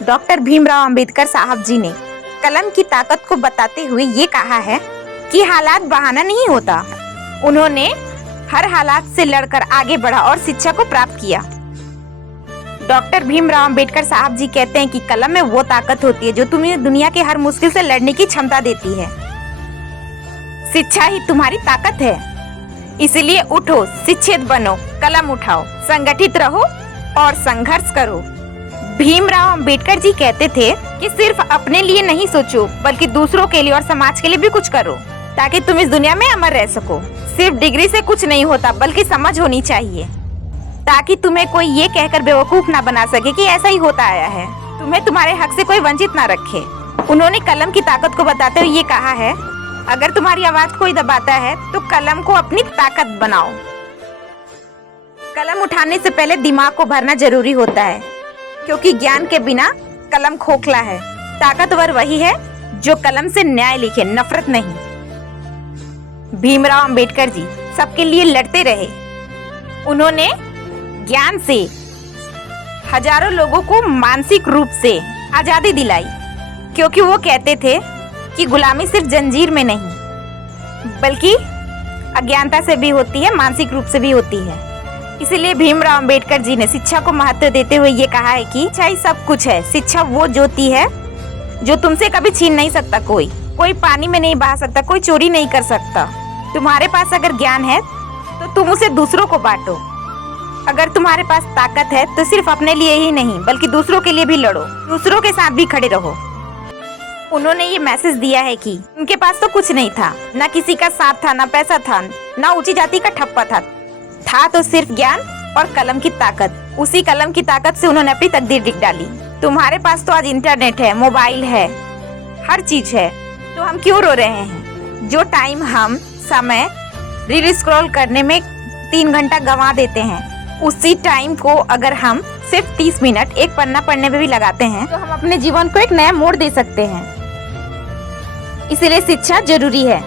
Doctor Bhimrao Ambedkar साहब जी ने कलम की ताकत को बताते हुए ये कहा है कि हालात बहाना नहीं होता। उन्होंने हर हालात से लड़कर आगे बढ़ा और शिक्षा को प्राप्त किया। डॉक्टर भीमराव अंबेडकर साहब जी कहते हैं कि कलम में वो ताकत होती है जो तुम्हें दुनिया के हर मुश्किल से लड़ने की क्षमता देती है। शिक्षा ही तुम्हारी ताकत है, इसलिए उठो, शिक्षित बनो, कलम उठाओ, संगठित रहो और संघर्ष करो। भीमराव अंबेडकर जी कहते थे कि सिर्फ अपने लिए नहीं सोचो, बल्कि दूसरों के लिए और समाज के लिए भी कुछ करो, ताकि तुम इस दुनिया में अमर रह सको। सिर्फ डिग्री से कुछ नहीं होता, बल्कि समझ होनी चाहिए, ताकि तुम्हें कोई ये कहकर बेवकूफ ना बना सके कि ऐसा ही होता आया है। तुम्हें तुम्हारे हक से कोई वंचित ना रखे। उन्होंने कलम की ताकत को बताते हुए ये कहा है, अगर तुम्हारी आवाज कोई दबाता है तो कलम को अपनी ताकत बनाओ। कलम उठाने से पहले दिमाग को भरना जरूरी होता है, क्योंकि ज्ञान के बिना कलम खोखला है। ताकतवर वही है जो कलम से न्याय लिखे, नफरत नहीं। भीमराव अंबेडकर जी सबके लिए लड़ते रहे। उन्होंने ज्ञान से हजारों लोगों को मानसिक रूप से आजादी दिलाई, क्योंकि वो कहते थे कि गुलामी सिर्फ जंजीर में नहीं, बल्कि अज्ञानता से भी होती है, मानसिक रूप से भी होती है। इसीलिए भीमराव अंबेडकर जी ने शिक्षा को महत्व देते हुए ये कहा है कि शिक्षा ही सब कुछ है। शिक्षा वो ज्योति है जो तुमसे कभी छीन नहीं सकता, कोई पानी में नहीं बहा सकता, कोई चोरी नहीं कर सकता। तुम्हारे पास अगर ज्ञान है तो तुम उसे दूसरों को बांटो। अगर तुम्हारे पास ताकत है तो सिर्फ अपने लिए ही नहीं, बल्कि दूसरों के लिए भी लड़ो, दूसरों के साथ भी खड़े रहो। उन्होंने ये मैसेज दिया है कि उनके पास तो कुछ नहीं था, ना किसी का साथ था, ना पैसा था, ना ऊंची जाति का ठप्पा था तो सिर्फ ज्ञान और कलम की ताकत। उसी कलम की ताकत से उन्होंने अपनी तकदीर लिख डाली। तुम्हारे पास तो आज इंटरनेट है, मोबाइल है, हर चीज है, तो हम क्यों रो रहे हैं? जो टाइम हम समय रील स्क्रॉल करने में 3 घंटा गंवा देते हैं, उसी टाइम को अगर हम सिर्फ 30 मिनट एक पन्ना पढ़ने में भी लगाते हैं तो हम अपने जीवन को एक नया मोड़ दे सकते हैं। इसलिए शिक्षा जरूरी है।